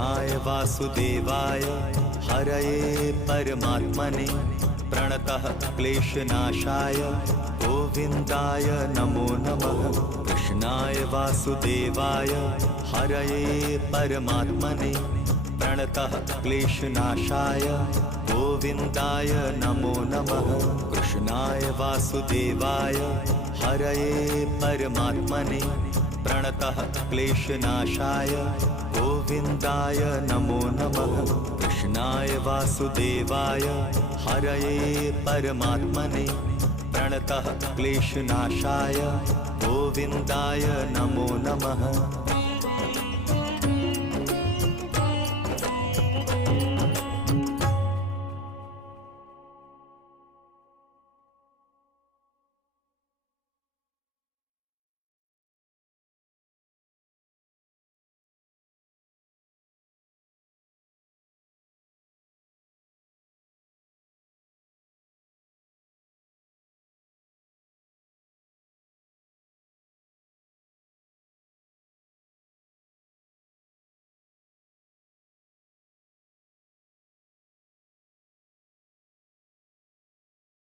कृष्णाय वासुदेवाय हरये परमात्मने प्रणतः क्लेशनाशाय गोविन्दाय नमो नमः। कृष्णाय वासुदेवाय हरये परमात्मने प्रणतः क्लेशनाशाय गोविन्दाय नमो नमः। कृष्णाय वासुदेवाय हरये परमात्मने प्रणतः क्लेशनाशाय गोविन्दाय नमो नमः। कृष्णाय वासुदेवाय हरये परमात्मने प्रणतः क्लेशनाशाय गोविन्दाय नमो नमः।